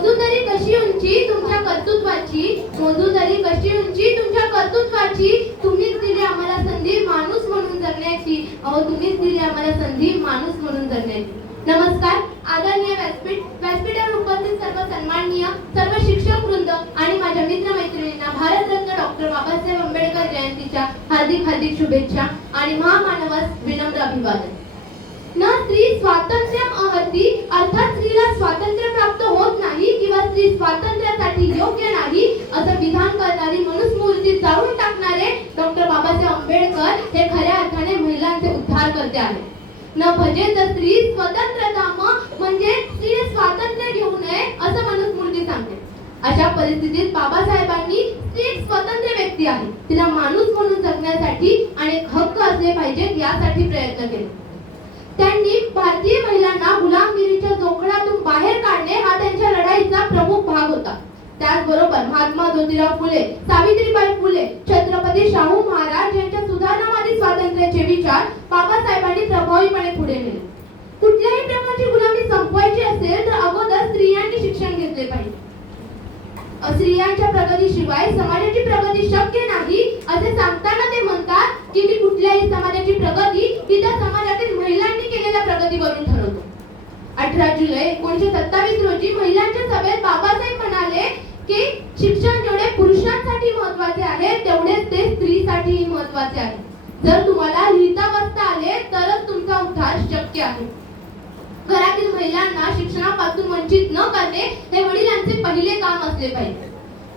मोजू तरी कशी उंची तुमच्या कर्तृत्वाची, मोजू तरी कशी उंची तुमच्या कर्तृत्वाची, तुम्हीच दिली आम्हाला संधी माणूस म्हणून जगण्याची, अहो तुम्हीच दिली आम्हाला संधी माणूस म्हणून जगण्याची. नमस्कार. आदरणीय व्यासपीठावर उपस्थित सर्व सन्माननीय सर्व शिक्षक वृंद आणि माझ्या मित्रमैत्रिणींना भारतरत्न डॉक्टर बाबासाहेब आंबेडकर जयंतीच्या हार्दिक हार्दिक शुभेच्छा आणि महामानवास विनम्र अभिवादन. न स्त्री स्वातंत्र्यम अहर्ती, अर्थात स्त्रीला स्वातंत्र्य प्राप्त होत नाही किंवा स्त्री स्वातंत्र्यासाठी योग्य नाही असं विधान करणारी मनुस्मृती जाळून टाकणारे डॉक्टर बाबासाहेब आंबेडकर हे खऱ्या अर्थाने महिलांचे उद्धार करते आहेत. न भजेत स्त्री स्वतंत्रताम, म्हणजे स्त्रीने स्वातंत्र्य घेऊ नये असं मनुस्मृती सांगते. अशा परिस्थितीत बाबासाहेबांनी स्त्री एक स्वतंत्र व्यक्ती आहे, तिला माणूस म्हणून जगण्यासाठी अनेक हक्क असले पाहिजेत यासाठी प्रयत्न केले. त्यांनी भारतीय महिलांना गुलामगिरीच्या जोखडातून बाहेर काढणे हा त्यांच्या लढाईचा प्रमुख भाग होता. त्याचबरोबर महात्मा ज्योतिराव फुले, सावित्रीबाई फुले, छत्रपती शाहू महाराज यांच्या सुधारणावादी स्वातंत्र्याचे विचार बाबासाहेबांनी प्रभावीपणे पुढे नेले. कुठल्याही प्रकारची गुलामी संपवायची असेल तर अगोदर स्त्रियांनी शिक्षण घेतले पाहिजे. स्त्रियांच्या प्रगतीशिवाय समाजाची प्रगती शक्य नाही असे सांगताना ते म्हणतात की मी कुठल्याही समाजाची प्रगती ही त्या समाजातील महिलांनी केलेल्या प्रगतीवरून ठरवतो. 18 जुलै 1927 रोजी महिलांच्या सभेत बाबासाहेब म्हणाले की शिक्षण जेवढे पुरुषांसाठी महत्त्वाचे आहे तेवढेच ते स्त्रीसाठीही महत्त्वाचे आहे. जर तुम्हाला लिहिता वाचता आले तरच तुमचा उद्धार शक्य आहे. घरातील महिलांना शिक्षणापासून वंचित न करणे हे वडिलांचे पहिले काम असले पाहिजे.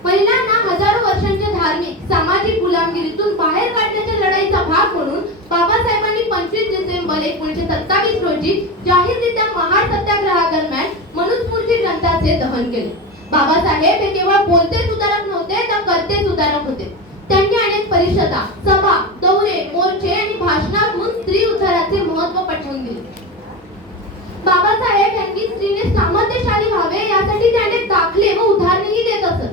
महिलांना हजारो वर्षांच्या धार्मिक सामाजिक गुलामगिरीतून बाहेर काढण्याच्या लढाईचा भाग म्हणून बाबासाहेबांनी 25 डिसेंबर 1927 रोजी जाहीररित्या महाड सत्याग्रहादरम्यान मनुस्मृती ग्रंथाचे दहन केले. बाबासाहेब हे केवळ बोलते सुधारक नव्हते तर करते सुधारक होते. त्यांनी अनेक परिषदा, सभा, दौरे, मोर्चे आणि भाषणातून स्त्री उद्धाराचे महत्त्व पटवून दिले. बाबासाहेब यांनी स्त्रीने सामर्थ्यशाली व्हावे यासाठी ते अनेक दाखले व उदाहरणेही देत असत.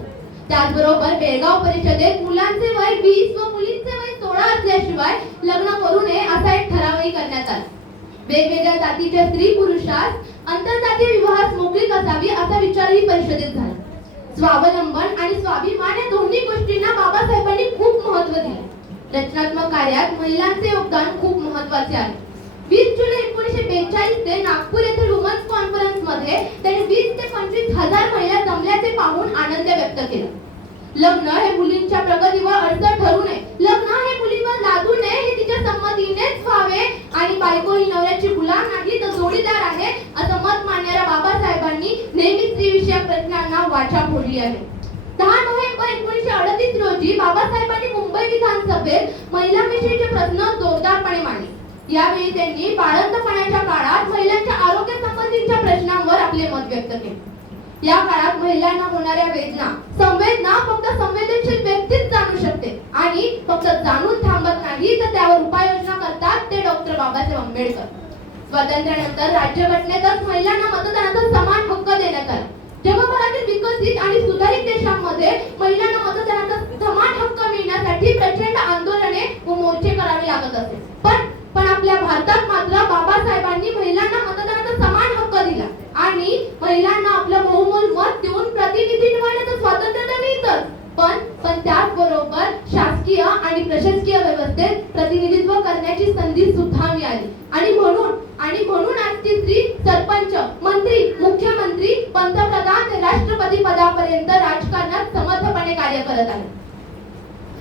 त्याचबरोबर बेळगाव परिषदेत मुलांचे वय 20 व मुलींचे वय 16 असल्याशिवाय लग्न करू नये असा एक ठरावही करण्यात आला. वेगवेगळ्या जातीच्या स्त्री पुरुषास आंतरजातीय विवाहास मोकळीक असावी असा विचारही परिषदेत झाला. स्वावलंबन आणि स्वाभिमान या दोन्ही गोष्टींना बाबासाहेबांनी खूप महत्त्व दिले. रचनात्मक कार्यात महिलांचे योगदान खूप महत्त्वाचे आहे. 20 जुलै 1942 ते नागपूर येथील वुमन्स कॉन्फरन्स मध्ये त्यांनी 20 ते 25 हजार महिला जमल्याचे पाहून आनंद व्यक्त केला. लग्न हे मुलींच्या प्रगतीवर अडचण ठरू नये, लग्न हे मुलीवर लादू नये, हे तिच्या संमतीनेच व्हावे आणि बायको ही नवऱ्याची गुलाम नाही तर जोडीदार आहे असं मत मांडणाऱ्या बाबासाहेबांनी नेहमी स्त्रीविषयक प्रश्नांना वाचा फोडली आहे. 10 नोव्हेंबर 1938 रोजी बाबासाहेबांनी मुंबई विधानसभेत महिलांविषयीचे प्रश्न जोरदारपणे मांडले. यावेळी त्यांनी बाळंतपणाच्या काळात महिलांच्या आरोग्य संबंधीच्या प्रश्नांवर आपले मत व्यक्त केले. या काळात महिलांना होणाऱ्या संवेदना फक्त संवेदनशील व्यक्तीच जाणू शकते आणि फक्त जाणून थांबत नाही तर त्यावर उपाययोजना करतात ते डॉक्टर बाबासाहेब आंबेडकर. स्वातंत्र्यानंतर राज्यघटनेतच महिलांना मतदानाचा समान हक्क देण्यात आला. जगभरातील विकसित आणि सुधारित देशांमध्ये महिलांना मतदानाचा समान हक्क मिळण्यासाठी प्रचंड आंदोलने व मोर्चे करावे लागत असे. पण आपल्या भारतात मात्र बाबासाहेबांनी महिलांना मतदानाचा समान हक्क दिला आणि महिलांना आपलं बहुमोल मत देऊन प्रतिनिधी निवडण्याचं स्वातंत्र्य तर मिळतंच, पण त्याचबरोबर शासकीय आणि प्रशासकीय व्यवस्थेत प्रतिनिधित्व करण्याची संधी सुद्धा मिळाली. आणि म्हणून आजची स्त्री सरपंच, मंत्री, मुख्यमंत्री, पंतप्रधान ते राष्ट्रपती पदापर्यंत राजकारणात समर्थपणे कार्य करत आहे.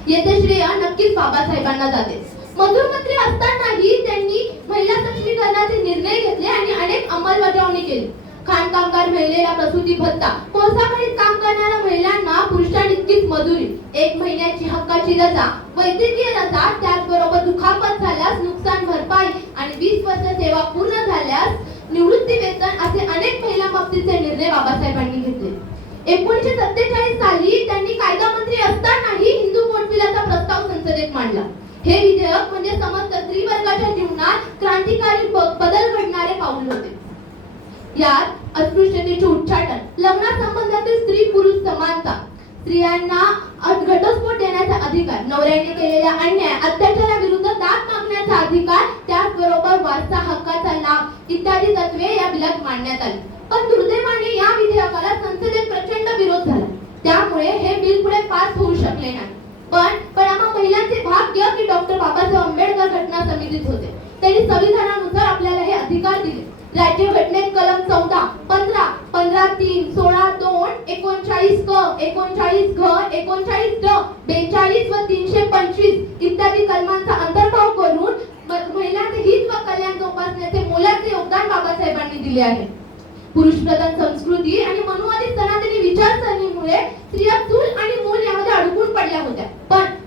येथे श्रेय नक्कीच बाबासाहेबांना जाते. मंत्री असतानाही त्यांनी महिला सक्षमीकरणाचे निर्णय घेतले आणि अनेक अंमलबजावणी केली. खाणकामगार महिलेला प्रसूती भत्ता, कोळसाखणीत काम करणाऱ्या महिलांना पुरुषांइतकीच मजुरी, 1 महिन्याची हक्काची रजा, वैद्यकीय रजा, त्याचबरोबर दुखापत झाल्यास नुकसान भरपाई आणि 20 वर्ष सेवा पूर्ण झाल्यास निवृत्ती वेतन असे अनेक महिलांबाबतीचे निर्णय बाबासाहेबांनी घेतले. 1947 साली त्यांनी कायदा मंत्री असतानाही हिंदू कोर्ट बिलाचा प्रस्ताव संसदेत मांडला. हे विधेयक म्हणजे समस्त स्त्री वर्गाच्या जीवनात क्रांतिकारी बदल घडणारे पाऊल होते. यात अस्पृश्यतेचे उच्चाटन, लग्नासंबंधातील स्त्री पुरुष समानता, स्त्रियांना घटस्फोट देण्याचा अधिकार, नवऱ्याने केलेल्या अन्याय अत्याचाराविरुद्ध दाद मागण्याचा अधिकार, त्याचबरोबर वारसा हक्काचा लाभ इत्यादी तत्वे या बिलात मांडण्यात आली. पण दुर्दैवाने या विधेयकाला संसदेत घटना समितीत होते. त्यांनी संविधानानुसार आपल्याला हे अधिकार दिले. राज्यघटनेत कलम 14, 15, 15(3), 16(2), 39 क, 39 घ, 39 ड, 42 व 325 इत्यादी कलमांचा अंतर्भाव करून महिलांचे हित व कल्याण जोपासण्याचे मोलाचे योगदान बाबासाहेबांनी दिले आहे. पुरुषप्रधान संस्कृती आणि मनुवादी सनातनी विचारसरणीमुळे स्त्रिया चूल आणि मूल यामध्ये अडकून पडल्या होत्या.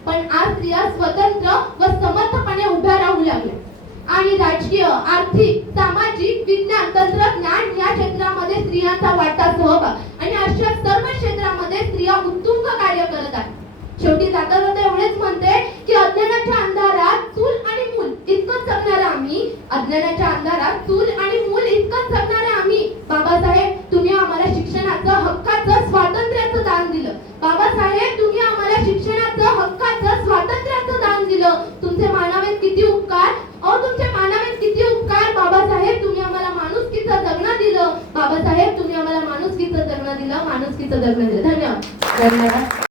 पण आज स्त्रिया स्वतंत्र व समर्थपणे उभ्या राहू लागल्या आणि राजकीय, आर्थिक, सामाजिक, विज्ञान, तंत्रज्ञान या क्षेत्रामध्ये स्त्रियांचा वाढता सहभाग आणि अशा सर्व क्षेत्रामध्ये स्त्रिया उत्तुंग कार्य करत आहेत. शेवटी जाता जाता एवढेच म्हणते की अज्ञानाच्या अंधारात चूल आणि मूल इतकंच जगणारे आम्ही, अज्ञानाच्या अंधारात चूल आणि मूल इतकंच जगणारे आम्ही. बाबासाहेब, तुम्ही आम्हाला शिक्षणाचं, हक्काचं, स्वातंत्र्याचं दान दिलं. बाबासाहेब, तुम्ही आम्हाला शिक्षणाचं, हक्काचं, स्वातंत्र्याचं दान दिलं. तुमचे मानावेत किती उपकार, तुमचे मानावेत किती उपकार. बाबासाहेब, तुम्ही आम्हाला माणुसकीचं जगणं दिलं. बाबासाहेब, तुम्ही आम्हाला माणुसकीचं जगणं दिलं, माणुसकीचं जगणं दिलं. धन्यवाद.